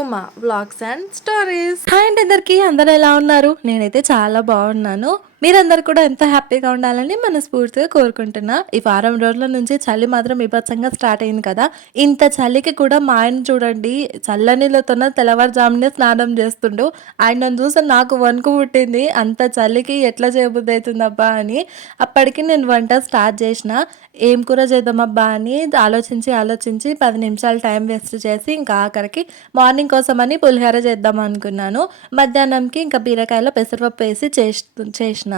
Uma vlogs and stories. Hi అండి అందరికీ, అందరూ ఎలా ఉన్నారు? నేనైతే చాలా బాగున్నాను. మీరందరూ కూడా ఎంత హ్యాపీగా ఉండాలని మనస్ఫూర్తిగా కోరుకుంటున్నా. ఈ వారం రోజుల నుంచి చలి మాత్రం బీభత్సంగా స్టార్ట్ అయింది కదా. ఇంత చలికి కూడా మా ఆయన చూడండి చల్లనీళ్ళతోన తెల్లవారుజామునే స్నానం చేస్తుండు. ఆయనను చూసి నాకు వణుకు పుట్టింది. అంత చలికి ఎట్లా చేయబుద్ధి అవుతుందబ్బా అని. అప్పటికి నేను వంట స్టార్ట్ చేసిన. ఏం కూర చేద్దామబ్బా అని ఆలోచించి 10 నిమిషాలు టైం వేస్ట్ చేసి ఇంకా ఆఖరికి మార్నింగ్ కోసమని పులిహోర చేద్దాం అనుకున్నాను. మధ్యాహ్నంకి ఇంకా బీరకాయలో పెసరపప్పు వేసి చేసినాను.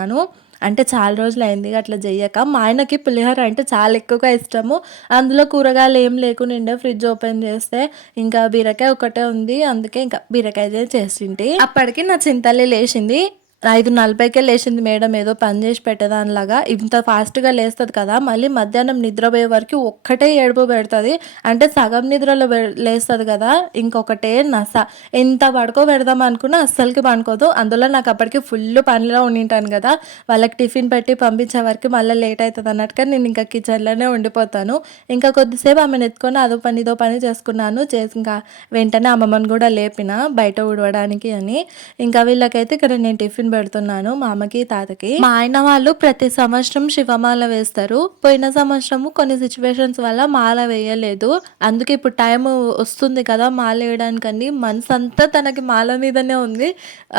అంటే చాలా రోజులైంది అట్లా చెయ్యక. మా ఆయనకి పులిహోర అంటే చాలా ఎక్కువగా ఇష్టము. అందులో కూరగాయలు ఏం లేకుండా ఫ్రిడ్జ్ ఓపెన్ చేస్తే ఇంకా బీరకాయ ఒకటే ఉంది. అందుకే ఇంకా బీరకాయ చేసింటి. అప్పటికి నా చింతల్లి లేచింది. 5:40కే లేచింది మేడం, ఏదో పని చేసి పెట్టేదానిలాగా. ఇంత ఫాస్ట్గా లేస్తుంది కదా, మళ్ళీ మధ్యాహ్నం నిద్రపోయే వరకు ఒక్కటే ఏడుపు పెడుతుంది. అంటే సగం నిద్రలో లేస్తుంది కదా, ఇంకొకటే నస. ఎంత పడుకో పెడదాం అనుకున్నా అస్సలకి పడుకోదు. అందులో నాకు అప్పటికి ఫుల్ పనిలో ఉండింటాను కదా, వాళ్ళకి టిఫిన్ పెట్టి పంపించే వరకు మళ్ళీ లేట్ అవుతుంది అన్నట్టుగా నేను ఇంకా కిచెన్లోనే ఉండిపోతాను. ఇంకా కొద్దిసేపు ఆమెను ఎత్తుకొని అదో పని ఇదో పని చేసుకున్నాను. చేసి ఇంకా వెంటనే అమ్మమ్మని కూడా లేపిన బయట ఊడవడానికి అని. ఇంకా వీళ్ళకైతే ఇక్కడ నేను టిఫిన్ పెడుతున్నాను, మా అమ్మకి తాతకి. మా ఆయన వాళ్ళు ప్రతి సంవత్సరం శివమాల వేస్తారు. పోయిన సంవత్సరము కొన్ని సిచ్యువేషన్స్ వల్ల మాల వేయలేదు. అందుకే ఇప్పుడు టైం వస్తుంది కదా మాల వేయడానికని. మనసు అంతా తనకి మాల మీదనే ఉంది.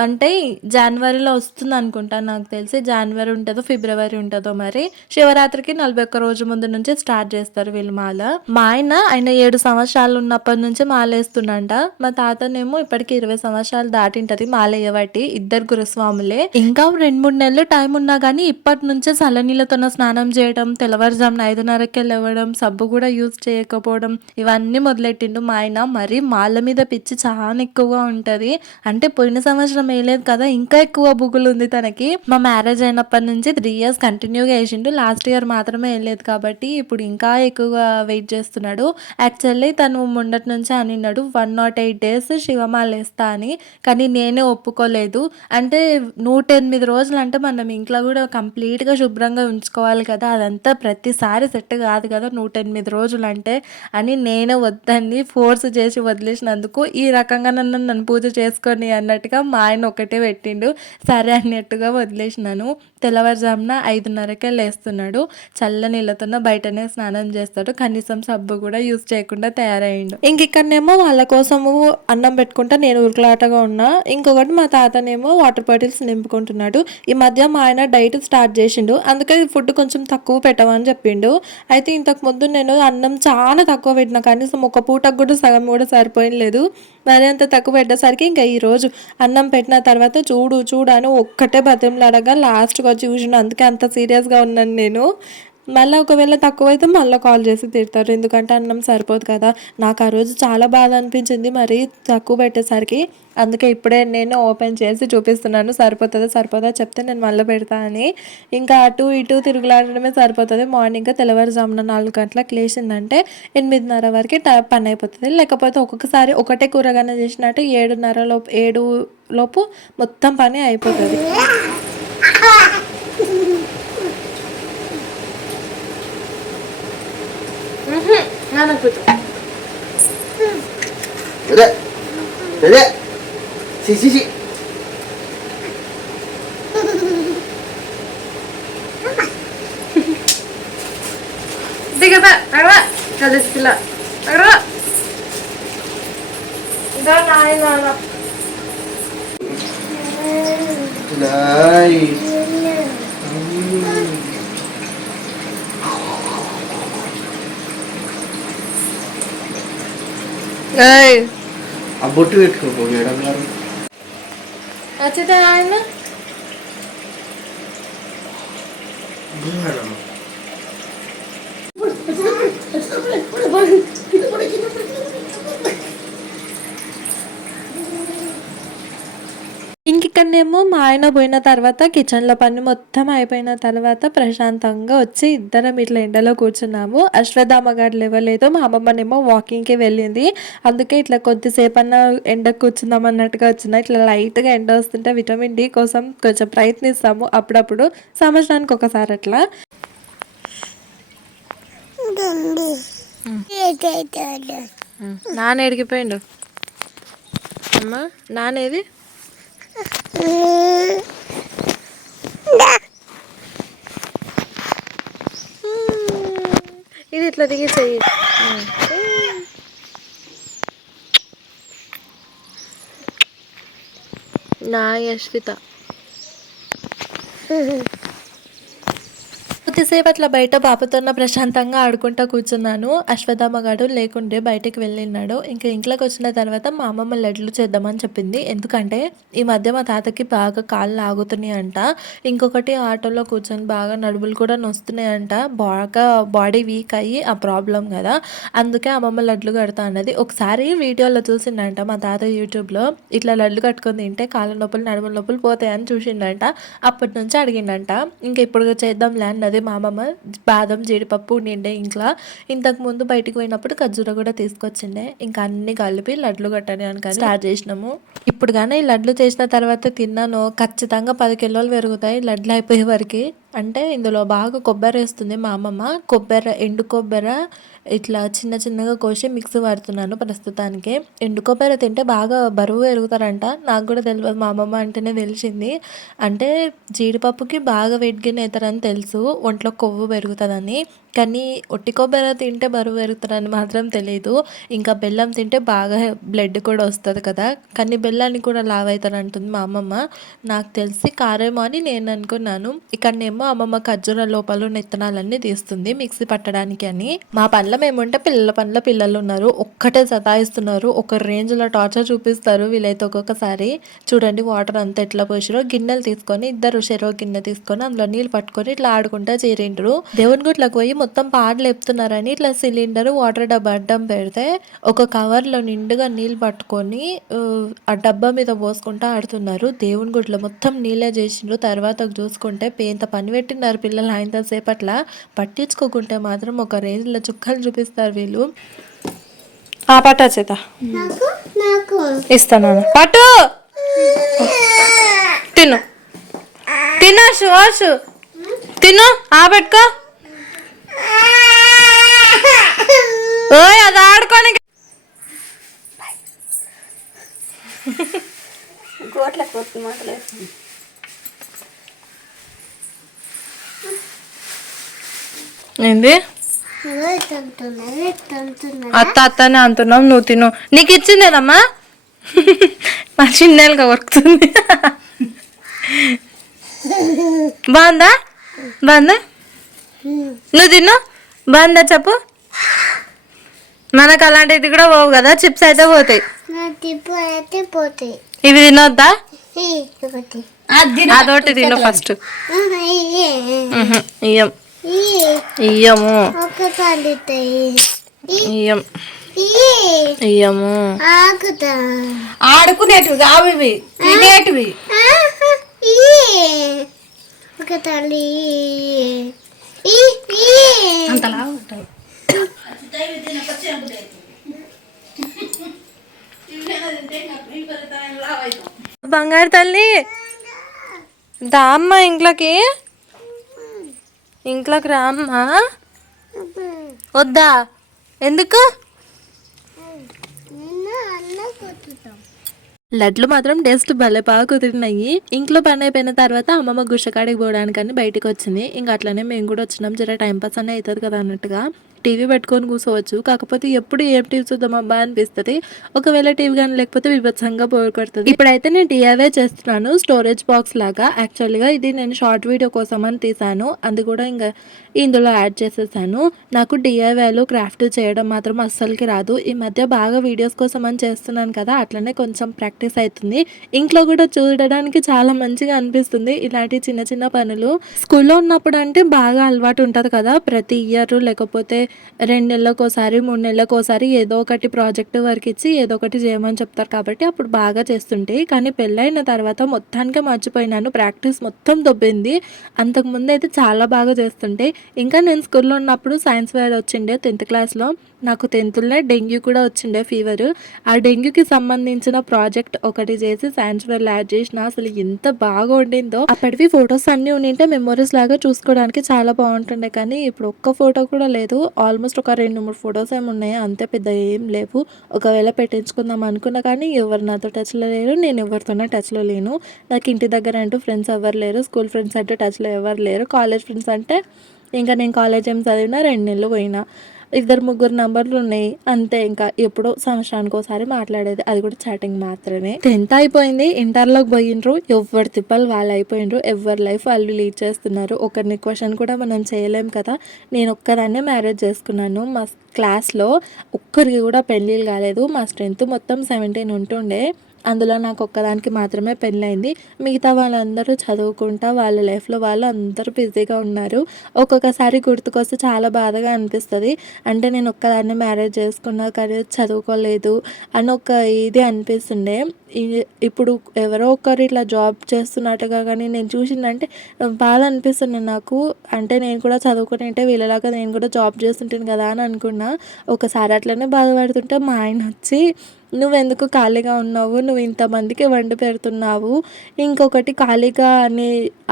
అంటే జనవరిలో వస్తుంది అనుకుంటా, నాకు తెలిసి జనవరి ఉంటుందో ఫిబ్రవరి ఉంటుందో మరి. శివరాత్రికి 41 రోజు ముందు నుంచి స్టార్ట్ చేస్తారు వీళ్ళు మాల. మా ఆయన 7 సంవత్సరాలు ఉన్నప్పటి నుంచి మాల వేస్తుండంట. మా తాతనేమో ఇప్పటికి 20 సంవత్సరాలు దాటింటది మాల వేయబట్టి. ఇద్దరు గురుస్వాములే. ఇంకా 2-3 నెలలు టైం ఉన్నా కానీ ఇప్పటి నుంచే చల్లనీళ్ళతో స్నానం చేయడం, తెల్లవారుజామున 5:30కే లేవడం, సబ్బు కూడా యూజ్ చేయకపోవడం, ఇవన్నీ మొదలెట్టిండు మా ఆయన. మరి మాల మీద పిచ్చి చాలా ఎక్కువగా ఉంటది. అంటే పోయిన సంవత్సరం వేయలేదు కదా, ఇంకా ఎక్కువ బుగులు ఉంది తనకి. మా మ్యారేజ్ అయినప్పటి నుంచి 3 years కంటిన్యూగా వేసిండు. లాస్ట్ ఇయర్ మాత్రమే వేయలేదు కాబట్టి ఇప్పుడు ఇంకా ఎక్కువగా వెయిట్ చేస్తున్నాడు. యాక్చువల్లీ తను మొన్నటి నుంచే అనిన్నాడు 108 days శివమాల వేస్తా అని. కానీ నేనే ఒప్పుకోలేదు. అంటే 108 రోజులు అంటే మనం ఇంట్లో కూడా కంప్లీట్గా శుభ్రంగా ఉంచుకోవాలి కదా, అదంతా ప్రతిసారి సెట్ కాదు కదా 108 రోజులు అంటే అని నేనే వద్దని ఫోర్స్ చేసి వదిలేసినందుకు ఈ రకంగా నన్ను పూజ చేసుకొని అన్నట్టుగా మా ఆయన ఒకటే పెట్టిండు. సరే అన్నట్టుగా వదిలేసినాను. తెల్లవారుజామున 5:30కే లేస్తున్నాడు. చల్ల నీళ్ళతో బయటనే స్నానం చేస్తాడు. కనీసం సబ్బు కూడా యూజ్ చేయకుండా తయారయ్యిండు. ఇక్కడనేమో వాళ్ళ కోసము అన్నం పెట్టుకుంటా నేను ఉరుకులాటగా ఉన్నా. ఇంకొకటి మా తాతనేమో వాటర్ బాటిల్స్ నింపుకుంటున్నాడు. ఈ మధ్య మా ఆయన డైట్ స్టార్ట్ చేసిండు, అందుకే ఫుడ్ కొంచెం తక్కువ పెట్టమని చెప్పిండు. అయితే ఇంతకు ముందు నేను అన్నం చాలా తక్కువ పెట్టిన, కనీసం ఒక పూటకు కూడా సగం కూడా సరిపోయలేదు. మరి అంత తక్కువ పెట్టేసరికి ఇంకా ఈరోజు అన్నం పెట్టిన తర్వాత చూడు అని ఒక్కటే బతిమలాడగా లాస్ట్గా వచ్చి చూసిన. అందుకే అంత సీరియస్గా ఉన్నాను నేను. మళ్ళీ ఒకవేళ తక్కువైతే మళ్ళీ కాల్ చేసి తిడతారు, ఎందుకంటే అన్నం సరిపోదు కదా. నాకు ఆ రోజు చాలా బాధ అనిపించింది మరి తక్కువ పెట్టేసరికి. అందుకే ఇప్పుడే నేను ఓపెన్ చేసి చూపిస్తున్నాను, సరిపోతుందా చెప్తే నేను మళ్ళీ పెడతా అని. ఇంకా అటు ఇటు తిరుగులాడడమే సరిపోతుంది. మార్నింగ్ తెల్లవారుజామున 4 గంటలకు లేచిందంటే 8:30 వరకు పని అయిపోతుంది. లేకపోతే ఒక్కొక్కసారి ఒకటే కూరగానే చేసినట్టు 7 లోపు మొత్తం పని అయిపోతుంది. Sí. Dígame, agora, cadê esse filho? Agora. Não. Nice. Ei. ఆ బొట్టు పెట్టుకోపో మేడం గారు. వచ్చితే ఆయన ఇక్కడనేమో మా ఆయన పోయిన తర్వాత కిచెన్లో పని మొత్తం అయిపోయిన తర్వాత ప్రశాంతంగా వచ్చి ఇద్దరం ఇట్లా ఎండలో కూర్చున్నాము. అశ్వత్థామ గారు లేవలేదు, మా అమ్మమ్మనేమో వాకింగ్కి వెళ్ళింది. అందుకే ఇట్లా కొద్దిసేపు అన్న ఎండకు కూర్చుందాం అన్నట్టుగా వచ్చిన. ఇట్లా లైట్గా ఎండ వస్తుంటే విటమిన్ డి కోసం కొంచెం ప్రయత్నిస్తాము అప్పుడప్పుడు, సంవత్సరానికి ఒకసారి అట్లా. నాన్న ఎడిగిపోయిండు. అమ్మ నానేది ఇది ఇట్లా దిగి చెయ్యి నా యశ్విత కొద్దిసేపు అట్లా బయట పాపతోన్న ప్రశాంతంగా ఆడుకుంటా కూర్చున్నాను. అశ్వత్థామ గారు లేకుండే బయటికి వెళ్ళినాడు. ఇంకా ఇంట్లోకి వచ్చిన తర్వాత మా అమ్మమ్మ లడ్లు చేద్దామని చెప్పింది. ఎందుకంటే ఈ మధ్య మా తాతకి బాగా కాళ్ళు లాగుతున్నాయి అంట. ఇంకొకటి ఆటోలో కూర్చొని బాగా నడుములు కూడా నొస్తున్నాయంట. బాగా బాడీ వీక్ అయ్యి ఆ ప్రాబ్లం కదా, అందుకే అమ్మమ్మ లడ్లు కడతా అన్నది. ఒకసారి వీడియోలో చూసిండంట మా తాత యూట్యూబ్లో, ఇట్లా లడ్లు కట్టుకొని తింటే కాళ్ళ నొప్పులు నడుముల నొప్పులు పోతాయని చూసిండంట. అప్పటి నుంచి అడిగిండంట. ఇంకా ఇప్పుడు చేద్దాంలే అన్నది మా అమ్మమ్మ. బాదం జీడిపప్పు నిండే ఇంట్లో. ఇంతకు ముందు బయటికి పోయినప్పుడు ఖర్జూర కూడా తీసుకొచ్చిండే. ఇంకా అన్ని కలిపి లడ్లు కట్టడానికి స్టార్ట్ చేసినాము. ఇప్పుడు కానీ ఈ లడ్లు చేసిన తర్వాత తిన్నాను, ఖచ్చితంగా 10 కిలోలు పెరుగుతాయి లడ్లు అయిపోయే వరకు. అంటే ఇందులో బాగా కొబ్బరి వేస్తుంది మా అమ్మమ్మ. ఎండు కొబ్బరి ఇట్లా చిన్న చిన్నగా కోసి మిక్సీ పడుతున్నాను ప్రస్తుతానికి. ఎండు కొబ్బరి తింటే బాగా బరువు పెరుగుతారంట. నాకు కూడా తెలియదు, మా అమ్మమ్మ అంటేనే తెలిసింది. అంటే జీడిపప్పుకి బాగా వెయిట్ గెయిన్ అవుతారని తెలుసు, ఒంట్లో కొవ్వు పెరుగుతుందని. కానీ ఒట్టి కొబ్బరి తింటే బరువు పెరుగుతారని మాత్రం తెలియదు. ఇంకా బెల్లం తింటే బాగా బ్లడ్ కూడా వస్తుంది కదా, కానీ బెల్లాన్ని కూడా లావ్ అవుతారు అంటుంది మా అమ్మమ్మ. నాకు తెలిసి కారేమో అని నేను అనుకున్నాను. ఇక్కడనేమో అమ్మమ్మ ఖర్జూర లోపల విత్తనాలన్నీ తీస్తుంది మిక్సీ పట్టడానికి అని. మా పనుల మేముంటే పిల్లల పనుల పిల్లలు ఉన్నారు, ఒక్కటే సతాయిస్తున్నారు. ఒక రేంజ్లో టార్చర్ చూపిస్తారు వీళ్ళైతే. ఒక్కొక్కసారి చూడండి వాటర్ అంతా ఎట్లా పోసిరో. గిన్నెలు తీసుకొని ఇద్దరు చెరో గిన్నె తీసుకొని అందులో నీళ్ళు పట్టుకొని ఇట్లా ఆడుకుంటా చేరిండ్రు. దేవుని గుట్లకు పోయి మొత్తం పాటలు చెప్తున్నారని ఇట్లా సిలిండర్ వాటర్ డబ్బా అడ్డం పెడితే ఒక కవర్లో నిండుగా నీళ్ళు పట్టుకొని ఆ డబ్బా మీద పోసుకుంటా ఆడుతున్నారు. దేవుని గుట్లో మొత్తం నీళ్ళే చేసిండ్రు. తర్వాత చూసుకుంటే పేంత పని పెట్టినారు పిల్లలు. ఇంతసేపట్ల పట్టించుకోకుంటే మాత్రం ఒక రేంజ్లో చుక్కలు చూపిస్తారు వీళ్ళు. ఆ పట్టు చేత ఇస్తాను పట్టు. తిను తిను షోషు తిను. ఆ పెట్టుకో. ఓయ్ అది ఆడుకోనికి ఏంది అత్తనే అంటున్నావు. నువ్వు తిను. నీకు ఇచ్చిందేనమ్మా. మా చిన్నగా వర్కుతుంది. బాగుందా బాగుందా? నువ్వు తిను. బాగుందా చెప్పు. మనకు అలాంటిది కూడా పోవు కదా, చిప్స్ అయితే పోతాయి. ఇవి తినొద్దా? అదొకటి తిను ఫస్ట్. ఇయ్యం ఇయ్యము ఇయ్యం ఇయ్యము. ఆడుకునేటివి కావు ఇవి, తినేటివి. ఒక తల్లి అంతలా ఉంటాయి. బంగారు తల్లి దా అమ్మ ఇంట్లోకి. ఇంట్లోకి రా అమ్మా. వద్దా? ఎందుకు? లడ్లు మాత్రం టేస్ట్ భలే బాగా కుదిరినాయి. ఇంట్లో పని అయిపోయిన తర్వాత అమ్మమ్మ గుషకాడికి పోవడానికని బయటకు వచ్చింది. ఇంకా అట్లనే మేము కూడా వచ్చినాం. జర టైంపాస్ అనే అవుతుంది కదా అన్నట్టుగా. టీవీ పెట్టుకొని కూర్చోవచ్చు, కాకపోతే ఎప్పుడు ఏం టీవీ చూద్దాం అబ్బా అనిపిస్తుంది. ఒకవేళ టీవీ కానీ లేకపోతే విభత్సంగా బోర్ కొడుతుంది. ఇప్పుడైతే నేను డిఐవై చేస్తున్నాను, స్టోరేజ్ బాక్స్ లాగా. యాక్చువల్గా ఇది నేను షార్ట్ వీడియో కోసం అని తీసాను, అది కూడా ఇంకా ఇందులో యాడ్ చేసేసాను. నాకు డిఐవైలో క్రాఫ్ట్ చేయడం మాత్రం అస్సలకి రాదు. ఈ మధ్య బాగా వీడియోస్ కోసం అని చేస్తున్నాను కదా, అట్లనే కొంచెం ప్రాక్టీస్ అవుతుంది. ఇంట్లో కూడా చూడడానికి చాలా మంచిగా అనిపిస్తుంది ఇలాంటి చిన్న చిన్న పనులు. స్కూల్లో ఉన్నప్పుడు అంటే బాగా అలవాటు ఉంటుంది కదా, ప్రతి ఇయర్ లేకపోతే 2 నెలలకోసారి 3 నెలలకోసారి ఏదో ఒకటి ప్రాజెక్ట్ వర్క్ ఇచ్చి ఏదో ఒకటి చేయమని చెప్తారు కాబట్టి అప్పుడు బాగా చేస్తుంటే. కానీ పెళ్ళైన తర్వాత మొత్తానికే మర్చిపోయినాను, ప్రాక్టీస్ మొత్తం దొబ్బింది. అంతకుముందు అయితే చాలా బాగా చేస్తుంటే. ఇంకా నేను స్కూల్లో ఉన్నప్పుడు సైన్స్ ఫేర్ వచ్చిండే 10th క్లాస్లో. నాకు 10th డెంగ్యూ కూడా వచ్చిండే ఫీవర్. ఆ డెంగ్యూకి సంబంధించిన ప్రాజెక్ట్ ఒకటి చేసి సైన్స్ ఫెయిర్‌లో యాడ్ చేసిన. అసలు ఎంత బాగా ఉండిందో. అప్పటివి ఫొటోస్ అన్నీ ఉండింటే మెమోరీస్ లాగా చూసుకోవడానికి చాలా బాగుంటుండే. కానీ ఇప్పుడు ఒక్క ఫోటో కూడా లేదు. ఆల్మోస్ట్ ఒక 2, 3 ఫొటోస్ ఏమి ఉన్నాయి, అంతే, పెద్ద ఏం లేవు. ఒకవేళ పెట్టించుకుందాం అనుకున్నా కానీ ఎవరు నాతో టచ్లో లేరు, నేను ఎవరితోనే టచ్లో లేను. నాకు ఇంటి దగ్గర అంటూ ఫ్రెండ్స్ ఎవరు లేరు, స్కూల్ ఫ్రెండ్స్ అంటే టచ్లో ఎవరు లేరు. కాలేజ్ ఫ్రెండ్స్ అంటే ఇంకా నేను కాలేజ్ ఏం చదివినా 2 నెలలు పోయినా, 2-3 నంబర్లు ఉన్నాయి అంతే. ఇంకా ఎప్పుడో సంవత్సరానికి ఒకసారి మాట్లాడేది, అది కూడా చాటింగ్ మాత్రమే. 10th అయిపోయింది, ఇంటర్లోకి పోయినరు. ఎవరి తిప్పలు వాళ్ళు అయిపోయినరు, ఎవరి లైఫ్ వాళ్ళు లీడ్ చేస్తున్నారు. ఒకరిని క్వశ్చన్ కూడా మనం చేయలేం కదా. నేను ఒక్కదాన్నే మ్యారేజ్ చేసుకున్నాను. మా క్లాస్లో ఒక్కరికి కూడా పెళ్ళిళ్ళు కాలేదు. మా స్ట్రెంత్ మొత్తం 17 ఉంటుండే, అందులో నాకు ఒక్కదానికి మాత్రమే పెళ్ళయింది. మిగతా వాళ్ళందరూ చదువుకుంటా వాళ్ళ లైఫ్లో వాళ్ళు అందరూ బిజీగా ఉన్నారు. ఒక్కొక్కసారి గుర్తుకొస్తే చాలా బాధగా అనిపిస్తుంది. అంటే నేను ఒక్కదాన్ని మ్యారేజ్ చేసుకున్నా కానీ చదువుకోలేదు అని ఒక ఇది అనిపిస్తుండే. ఇప్పుడు ఎవరో ఒకరు ఇట్లా జాబ్ చేస్తున్నట్టుగా కానీ నేను చూసిందంటే బాధ అనిపిస్తుంది నాకు. అంటే నేను కూడా చదువుకుని ఉంటే వీళ్ళలాగా నేను కూడా జాబ్ చేస్తుంటాను కదా అని అనుకున్నా. ఒకసారి అట్లనే బాధపడుతుంటే మా ఆయన వచ్చి, నువ్వెందుకు ఖాళీగా ఉన్నావు, నువ్వు ఇంతమందికి వండి పెడుతున్నావు, ఇంకొకటి ఖాళీగా అనే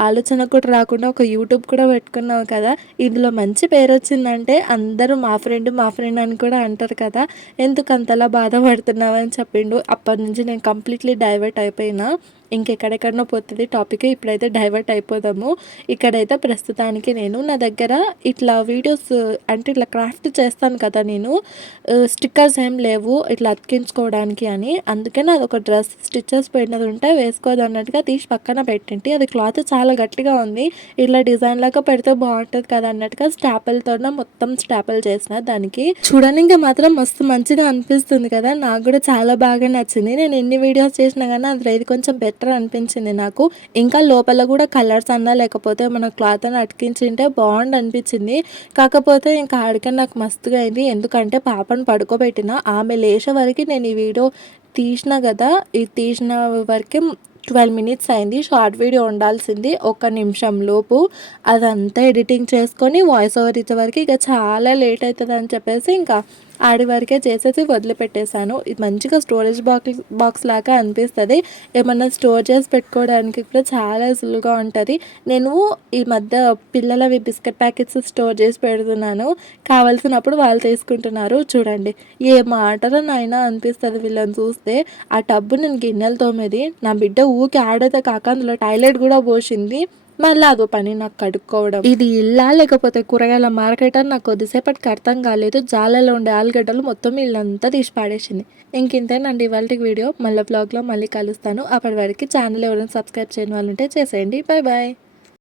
ఆలోచన కూడా రాకుండా ఒక యూట్యూబ్ కూడా పెట్టుకున్నావు కదా, ఇందులో మంచి పేరు వచ్చిందంటే అందరూ మా ఫ్రెండ్ అని కూడా అంటారు కదా, ఎందుకు అంతలా బాధపడుతున్నావు అని చెప్పిండు. అప్పటి నుంచి నేను కంప్లీట్లీ డైవర్ట్ అయిపోయినా. ఇంకెక్కడెక్కడనో పోతుంది టాపిక్, ఇప్పుడైతే డైవర్ట్ అయిపోదాము. ఇక్కడైతే ప్రస్తుతానికి నేను నా దగ్గర ఇట్లా వీడియోస్ అంటే ఇట్లా క్రాఫ్ట్ చేస్తాను కదా నేను, స్టిక్కర్స్ ఏం లేవు ఇట్లా అతికించుకోవడానికి అని. అందుకే నాది ఒక డ్రెస్ స్టిచ్చెస్ పెట్టినది ఉంటే వేసుకోదు అన్నట్టుగా తీసి పక్కన పెట్టింటి. అది క్లాత్ చాలా గట్టిగా ఉంది, ఇట్లా డిజైన్ లాగా పెడితే బాగుంటుంది కదా అన్నట్టుగా స్టాపులతో మొత్తం స్టాపుల్ చేసిన దానికి. చూడడానికి మాత్రం మస్తు మంచిగా అనిపిస్తుంది కదా, నాకు కూడా చాలా బాగా నచ్చింది. నేను ఎన్ని వీడియోస్ చేసినా కానీ అందులో ఇది కొంచెం బెటర్ అనిపించింది నాకు. ఇంకా లోపల కూడా కలర్స్ అన్నా లేకపోతే మన క్లాత్ అని అతికించింటే బాగుండు అనిపించింది. కాకపోతే ఇంకా ఆడికే నాకు మస్తుగా అయింది. ఎందుకంటే పాపను పడుకోబెట్టిన, ఆమె లేచే వరకు నేను ఈ వీడియో తీసిన కదా, ఇది తీసిన వరకే 12 minutes అయింది. షార్ట్ వీడియో ఉండాల్సింది 1 నిమిషం లోపు. అదంతా ఎడిటింగ్ చేసుకొని వాయిస్ ఓవర్ ఇచ్చే వరకు ఇక చాలా లేట్ అవుతుంది అని చెప్పేసి ఇంకా ఆడి వరకే చేసేసి వదిలిపెట్టేశాను. ఇది మంచిగా స్టోరేజ్ బాక్స్ లాగా అనిపిస్తుంది. ఏమన్నా స్టోర్ చేసి పెట్టుకోవడానికి కూడా చాలా సులువుగా ఉంటుంది. నేను ఈ మధ్య పిల్లలవి బిస్కెట్ ప్యాకెట్స్ స్టోర్ చేసి పెడుతున్నాను, కావాల్సినప్పుడు వాళ్ళు తీసుకుంటున్నారు. చూడండి ఏ మాటలో నాయనా అనిపిస్తుంది వీళ్ళని చూస్తే. ఆ టబ్బు నేను గిన్నెలు తోమేది, నా బిడ్డ ఊకి ఆడేదే కాక అందులో టాయిలెట్ కూడా పోసింది, మళ్ళీ అదో పని నాకు కడుక్కోవడం. ఇది ఇల్లా లేకపోతే కూరగాయల మార్కెట్ అని నాకు కొద్దిసేపటికి అర్థం కాలేదు. జాలలో ఉండే ఆలుగడ్డలు మొత్తం ఇల్లంతా తీసి పాడేసింది. ఇంకేంతేనండి ఇవాళ వీడియో. మళ్ళీ బ్లాగ్లో మళ్ళీ కలుస్తాను. అప్పటి వరకు ఛానల్ ఎవరైనా సబ్స్క్రైబ్ చేయని వాళ్ళు ఉంటే చేసేయండి. Bye bye.